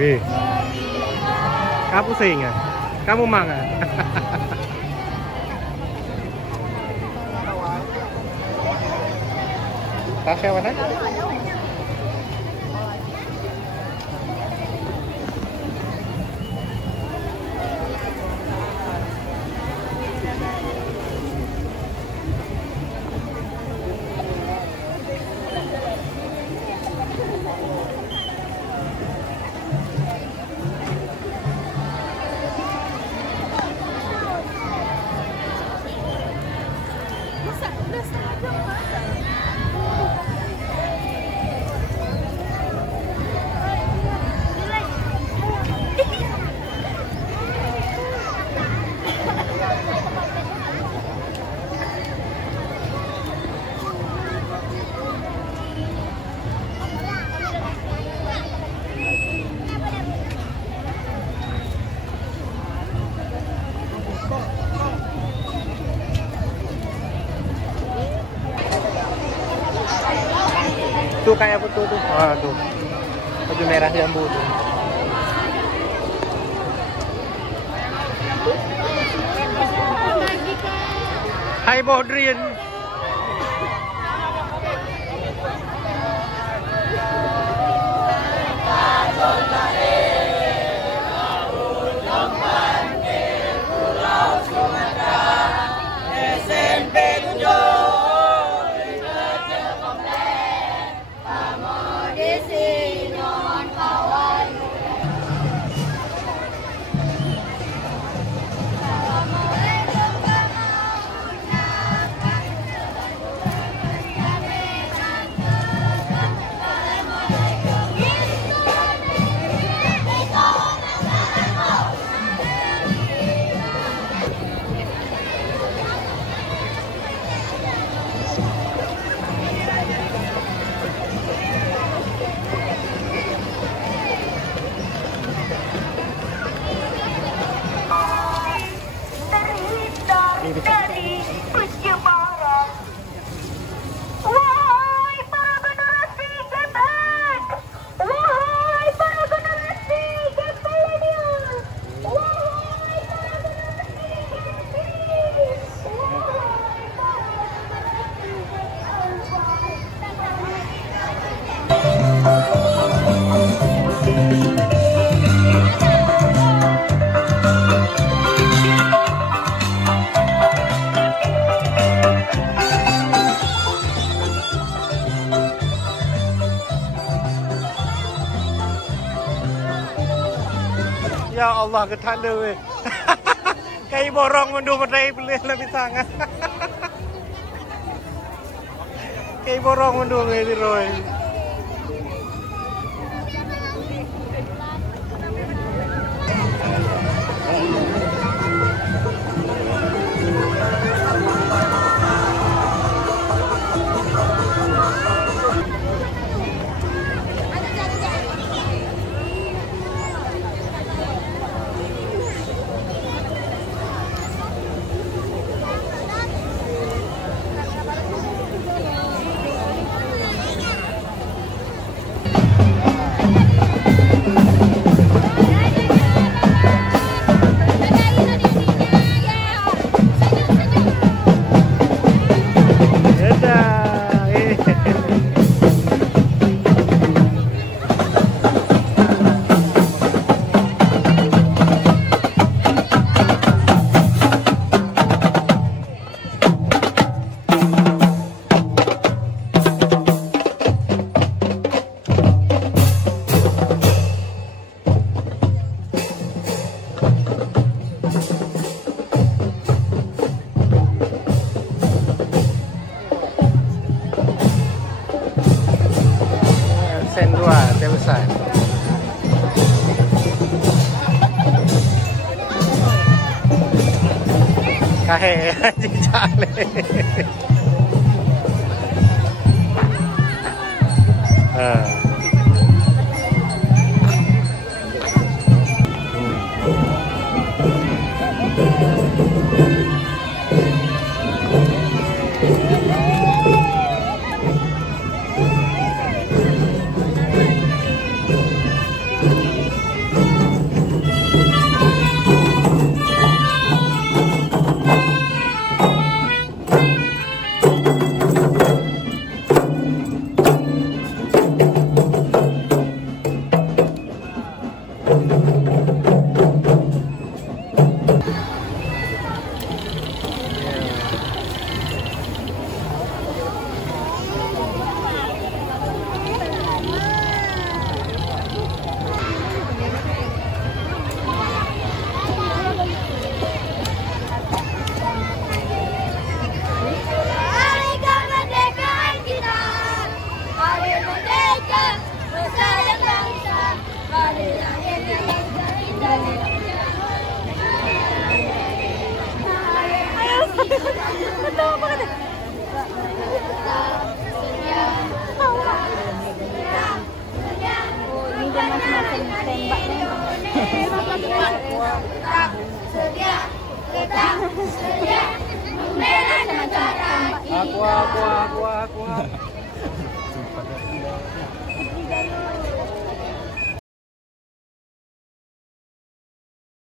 Kamu pusing ya? Kamu manga? Tasya mana? Tuh kayak betul tuh. Wah, tuh. Baju merah jambu tuh. Hai Bodrin. Dari Pusja Barat. Wahai para generasi Gepek, wahai para generasi Gepelenial, wahai para generasi Gepis, wahai para Ya Allah, ketanda weh. Kayak borong mundur berdaya boleh lebih sangat. Kayak borong mundur lebih roy. Sen 2, Tebusan. Kahe, anjing jale. apa kata? Oh, ini dia macam-macam tembaknya. Aku.